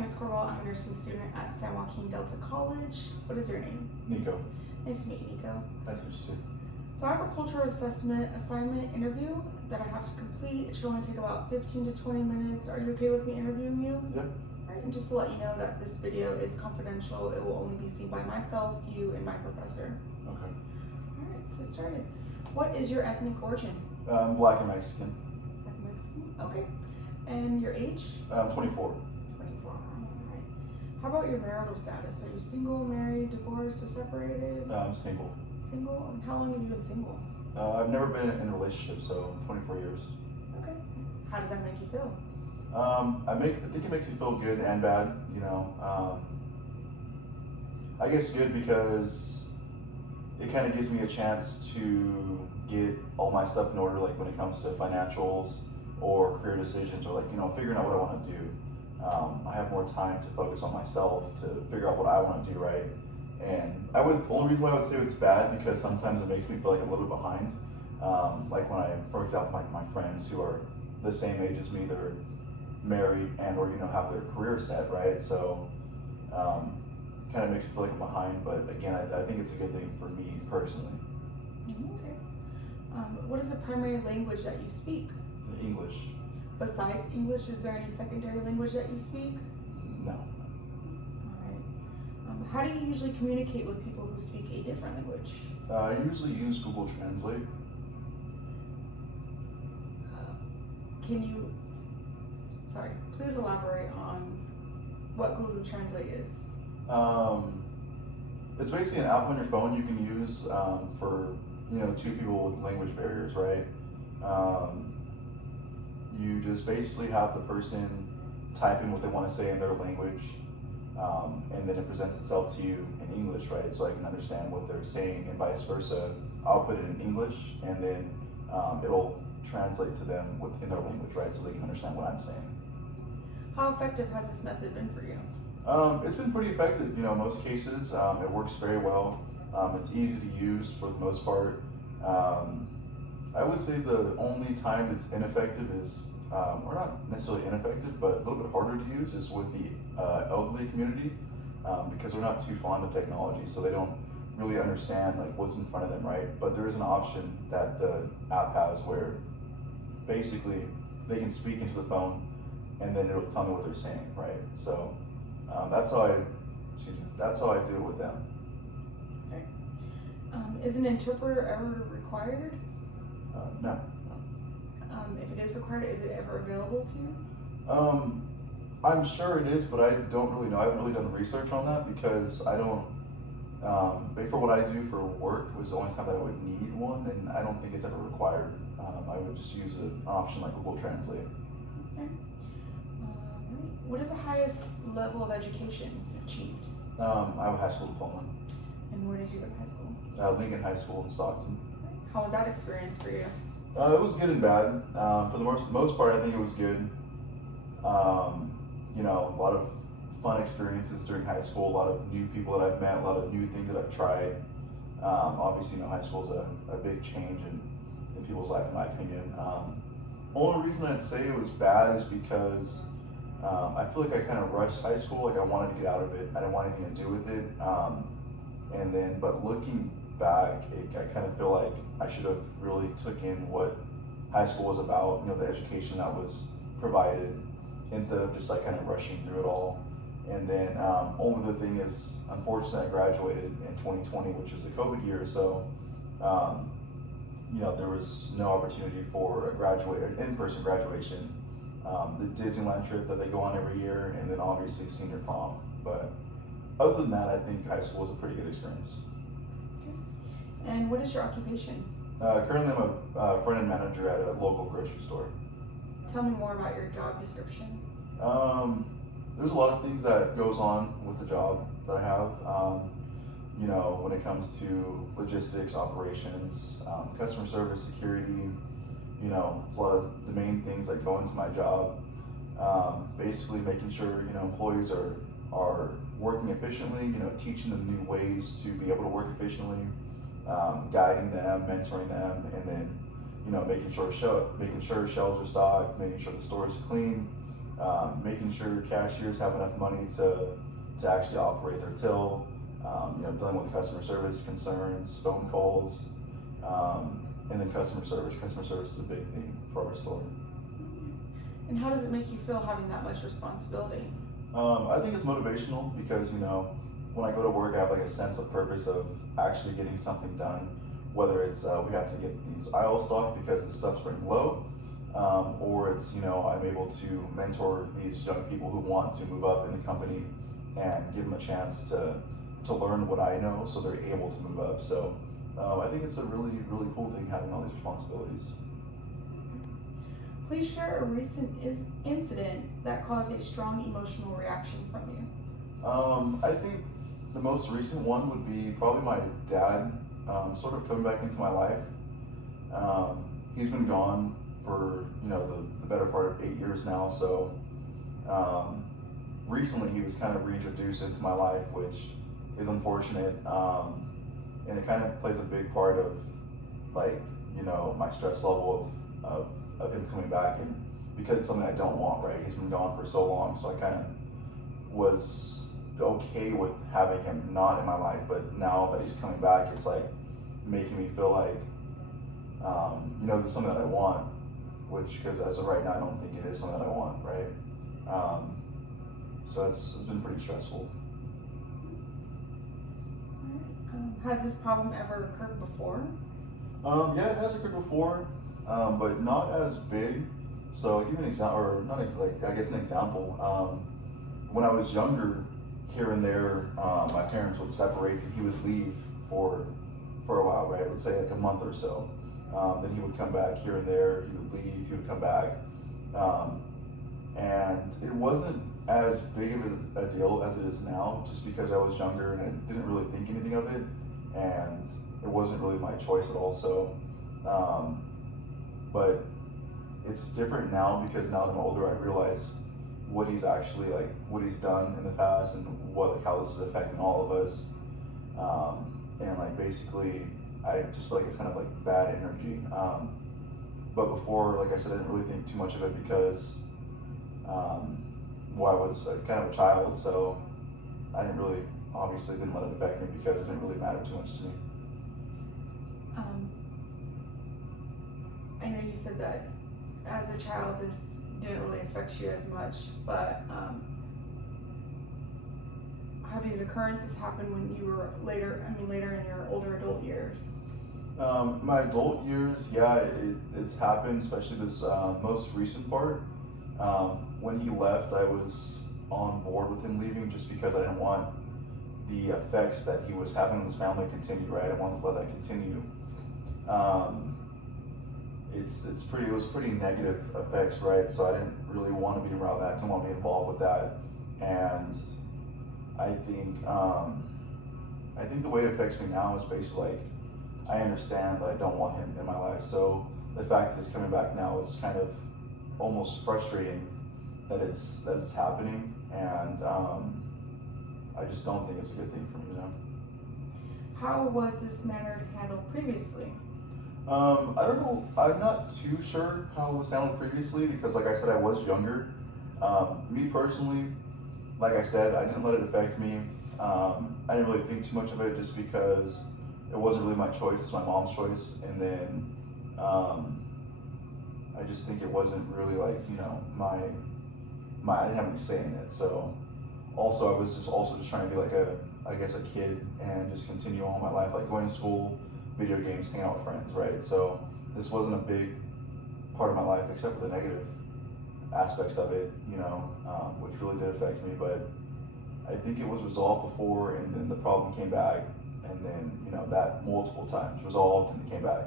name is Korbel. I'm a nursing student at San Joaquin Delta College. What is your name? Nico. Nice to meet you, Nico. Nice to meet you too. So I have a cultural assessment assignment interview that I have to complete. It should only take about 15 to 20 minutes. Are you okay with me interviewing you? Yep. All right, and just to let you know that this video is confidential. It will only be seen by myself, you, and my professor. Okay. All right, let's get started. What is your ethnic origin? Black and Mexican. Black and Mexican. Okay. And your age? 24. 24. All right. How about your marital status? Are you single, married, divorced, or separated? Single. Single? And how long have you been single? I've never been in a relationship, so 24 years. Okay. How does that make you feel? I think it makes me feel good and bad, you know. I guess good because it kind of gives me a chance to get all my stuff in order, like when it comes to financials or career decisions, or like, you know, figuring out what I want to do. I have more time to focus on myself, to figure out what I want to do, right? And only reason why I would say it's bad because sometimes it makes me feel like I'm a little bit behind. Like when for example, like my friends who are the same age as me, they're married and or, you know, have their career set, right? So kind of makes me feel like I'm behind, but again, I think it's a good thing for me personally. Okay. What is the primary language that you speak? English. Besides English, is there any secondary language that you speak? No. All right. How do you usually communicate with people who speak a different language? I usually use Google Translate. Please elaborate on what Google Translate is. It's basically an app on your phone you can use for, you know, two people with language barriers, right? You just basically have the person type in what they want to say in their language, and then it presents itself to you in English, right? So I can understand what they're saying, and vice versa. I'll put it in English, and then it'll translate to them in their language, right? So they can understand what I'm saying. How effective has this method been for you? It's been pretty effective. You know, most cases it works very well. It's easy to use for the most part. I would say the only time it's ineffective is, or not necessarily ineffective, but a little bit harder to use is with the elderly community, because they're not too fond of technology, so they don't really understand like what's in front of them, right? But there is an option that the app has where basically they can speak into the phone and then it'll tell me what they're saying, right? So that's how I do it with them. Okay. Is an interpreter ever required? No. If it is required, is it ever available to you? I'm sure it is, but I don't really know. I haven't really done the research on that because I don't. For what I do for work was the only time that I would need one, and I don't think it's ever required. I would just use an option like Google Translate. Okay. What is the highest level of education achieved? I have a high school diploma. And where did you go to high school? Lincoln High School in Stockton. How was that experience for you? It was good and bad. For the most part, I think it was good. You know, a lot of fun experiences during high school, a lot of new people that I've met, a lot of new things that I've tried. Obviously, you know, high school is a big change in people's life, in my opinion. Only reason I'd say it was bad is because I feel like I kind of rushed high school. Like I wanted to get out of it. I didn't want anything to do with it. But looking back, I kind of feel like I should have really took in what high school was about, you know, the education that was provided, instead of just like kind of rushing through it all. And then only the thing is, unfortunately, I graduated in 2020, which is a COVID year, so you know, there was no opportunity for an in-person graduation. The Disneyland trip that they go on every year, and then obviously senior prom. But other than that, I think high school was a pretty good experience. Okay. And what is your occupation? Currently, I'm a front-end manager at a local grocery store. Tell me more about your job description. There's a lot of things that goes on with the job that I have. You know, when it comes to logistics, operations, customer service, security, you know, it's a lot of the main things that go into my job. Basically making sure, you know, employees are working efficiently, you know, teaching them new ways to be able to work efficiently, guiding them, mentoring them, and then, you know, making sure shelves are stocked, making sure the store is clean, making sure cashiers have enough money to actually operate their till, dealing with customer service concerns, phone calls, and then customer service. Customer service is a big thing for our store. And how does it make you feel having that much responsibility? I think it's motivational because, when I go to work, I have like a sense of purpose of actually getting something done. Whether it's we have to get these aisles stocked because the stuff's running low, or it's I'm able to mentor these young people who want to move up in the company and give them a chance to learn what I know, so they're able to move up. So I think it's a really cool thing having all these responsibilities. Please share a recent incident that caused a strong emotional reaction from you. I think the most recent one would be probably my dad sort of coming back into my life. He's been gone for the better part of 8 years now, so recently he was kind of reintroduced into my life, which is unfortunate, and it kind of plays a big part of my stress level of him coming back, and because it's something I don't want, right? He's been gone for so long, so I kind of was okay with having him not in my life, but now that he's coming back, it's like making me feel like this is something that I want, which, because as of right now, I don't think it is something that I want, right? So it's been pretty stressful. Has this problem ever occurred before? Yeah, it has occurred before, but not as big. So I'll give you an example, or not I guess an example. When I was younger, here and there, my parents would separate, and he would leave for a while, right? Let's say like a month or so. Then he would come back here and there. He would leave. He would come back, and it wasn't as big of a deal as it is now, just because I was younger and I didn't really think anything of it, and it wasn't really my choice at all. So, but it's different now because now that I'm older, I realize what he's actually what he's done in the past, and how this is affecting all of us. And basically, I just feel like it's kind of bad energy. But before, like I said, I didn't really think too much of it because, I was kind of a child, so I didn't let it affect me because it didn't really matter too much to me. I know you said that as a child this didn't really affect you as much, but have these occurrences happened when you were later in your older adult years? My adult years, yeah, it's happened, especially this most recent part. When he left, I was on board with him leaving just because I didn't want the effects that he was having on his family to continue, right? I didn't want to let that continue. It was pretty negative effects, right? So I didn't really want to be around that, didn't want to be involved with that. And I think the way it affects me now is basically I understand that I don't want him in my life. So the fact that he's coming back now is kind of almost frustrating that it's happening, and I just don't think it's a good thing for me, How was this matter handled previously? I don't know. I'm not too sure how it was handled previously because, like I said, I was younger. Me personally, like I said, I didn't let it affect me. I didn't really think too much of it just because it wasn't really my choice, it's my mom's choice. And then I just think it wasn't really I didn't have any say in it. So also I was just trying to be a kid and just continue on my life, going to school, video games, hanging out with friends, right? So this wasn't a big part of my life except for the negative aspects of it, which really did affect me. But I think it was resolved before, and then the problem came back, and then that multiple times resolved and it came back.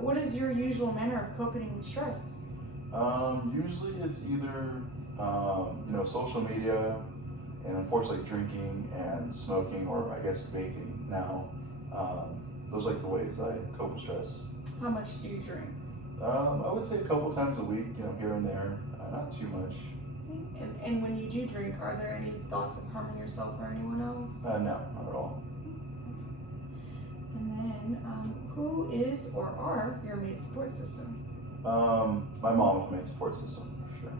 What is your usual manner of coping with stress? Usually it's either social media, and unfortunately drinking and smoking, or I guess vaping now. Those are the ways I cope with stress. How much do you drink? I would say a couple times a week, here and there, not too much. And when you do drink, are there any thoughts of harming yourself or anyone else? No, not at all. And then, who is or are your main support systems? My mom is the main support system, for sure.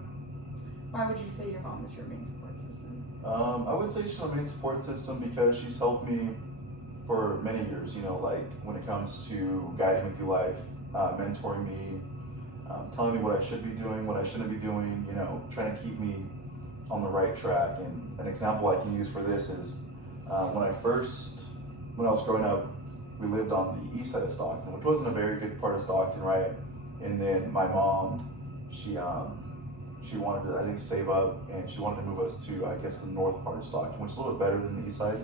Why would you say your mom is your main support system? I would say she's my main support system because she's helped me for many years, like when it comes to guiding me through life, mentoring me, telling me what I should be doing, what I shouldn't be doing, trying to keep me on the right track. And an example I can use for this is when I was growing up, we lived on the east side of Stockton, which wasn't a very good part of Stockton, right? And then my mom, she wanted to, I think, save up, and she wanted to move us to, I guess, the north part of Stockton, which is a little bit better than the east side.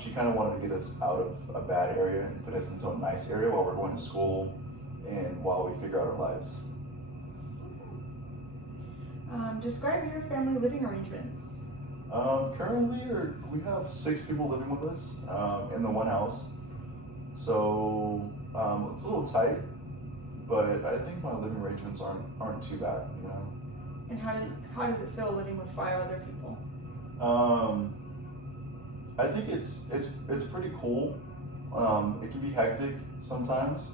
She kind of wanted to get us out of a bad area and put us into a nice area while we're going to school and while we figure out our lives. Describe your family living arrangements. Currently, we have 6 people living with us in the one house. So it's a little tight, but I think my living arrangements aren't too bad, And how does it feel living with 5 other people? I think it's pretty cool. It can be hectic sometimes.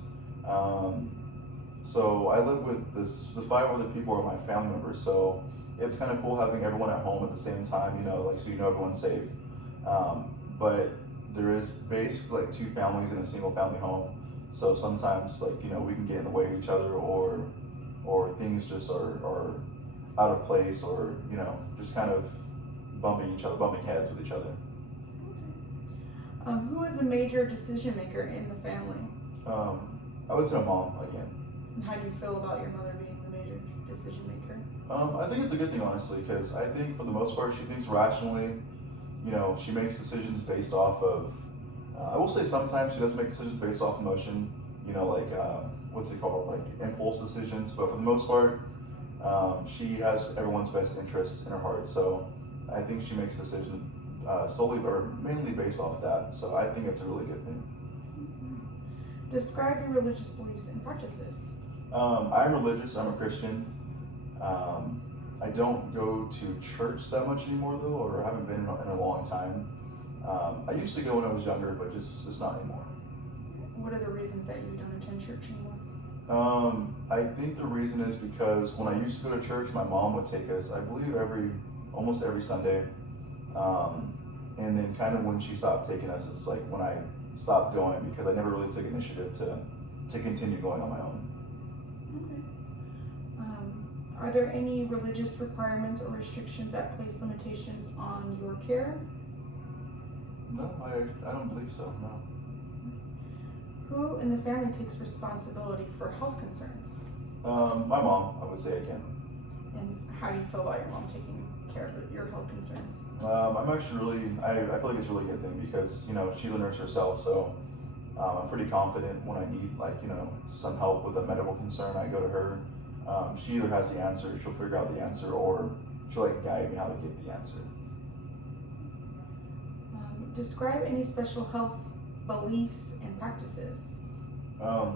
So I live with the 5 other people are my family members. So it's kind of cool having everyone at home at the same time, so everyone's safe. But there is basically like 2 families in a single family home. So sometimes we can get in the way of each other, or things just are out of place, or just kind of bumping heads with each other. Who is a major decision maker in the family? I would say my mom again. And how do you feel about your mother being the major decision maker? I think it's a good thing, honestly, because I think for the most part she thinks rationally. She makes decisions based off of, I will say sometimes she does make decisions based off emotion, what's it called, like impulse decisions, but for the most part, she has everyone's best interests in her heart. So I think she makes decisions solely or mainly based off that. So I think it's a really good thing. Describe your religious beliefs and practices. I'm religious, I'm a Christian. I don't go to church that much anymore though, or haven't been in a long time. I used to go when I was younger, but just not anymore. What are the reasons that you don't attend church anymore? I think the reason is because when I used to go to church, my mom would take us, I believe almost every Sunday. And then kind of when she stopped taking us, it's like when I stopped going, because I never really took initiative to continue going on my own. Are there any religious requirements or restrictions that place limitations on your care? No, I don't believe so, no. Who in the family takes responsibility for health concerns? My mom, I would say again. And how do you feel about your mom taking care of your health concerns? I'm actually I feel like it's a really good thing because, she's a nurse herself, so I'm pretty confident when I need some help with a medical concern, I go to her. She either has the answer, she'll figure out the answer, or she'll guide me how to get the answer. Describe any special health beliefs and practices. I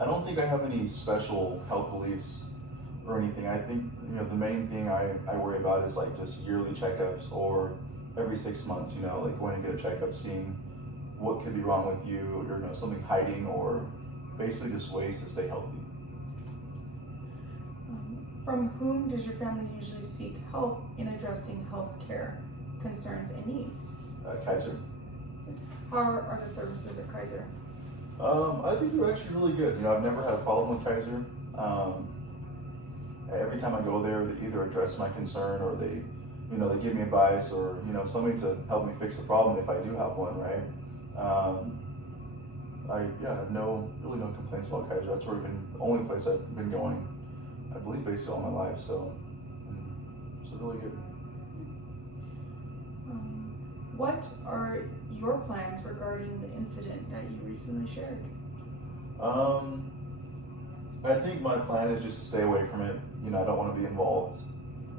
don't think I have any special health beliefs or anything. I think the main thing I worry about is just yearly checkups, or every 6 months, going to get a checkup, seeing what could be wrong with you, or something hiding, or basically just ways to stay healthy. From whom does your family usually seek help in addressing health care concerns and needs? Kaiser. How are the services at Kaiser? I think they're actually really good. I've never had a problem with Kaiser. Every time I go there, they either address my concern, or they give me advice, or something to help me fix the problem if I do have one, right? I have really no complaints about Kaiser. That's the only place I've been going, I believe, basically all my life. So really good. What are your plans regarding the incident that you recently shared? I think my plan is just to stay away from it. I don't want to be involved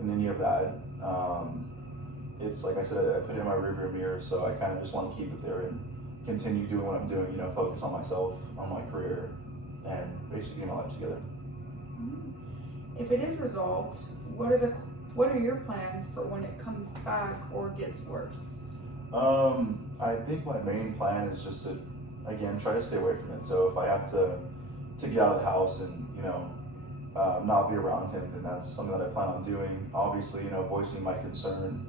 in any of that. It's like I said, I put it in my rearview mirror, so I kind of just want to keep it there and continue doing what I'm doing. Focus on myself, on my career, and basically get my life together. If it is resolved, what are your plans for when it comes back or gets worse? I think my main plan is just to, again, try to stay away from it. So if I have to, to get out of the house and, not be around him, then that's something that I plan on doing. Obviously, voicing my concern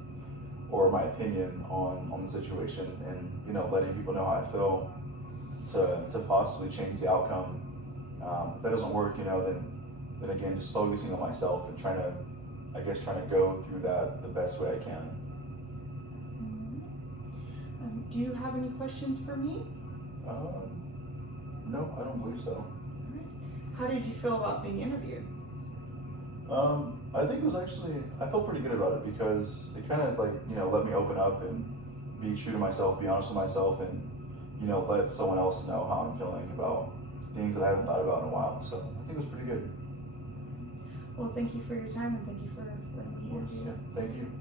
or my opinion on the situation, and letting people know how I feel to possibly change the outcome. If that doesn't work, then again, just focusing on myself and trying to go through that the best way I can. Do you have any questions for me? No, I don't believe so. How did you feel about being interviewed? I think it was I felt pretty good about it, because it kind of let me open up and be true to myself, be honest with myself, and let someone else know how I'm feeling about things that I haven't thought about in a while. So I think it was pretty good. Well, thank you for your time, and thank you for letting me Of course, interview. yeah. Thank you.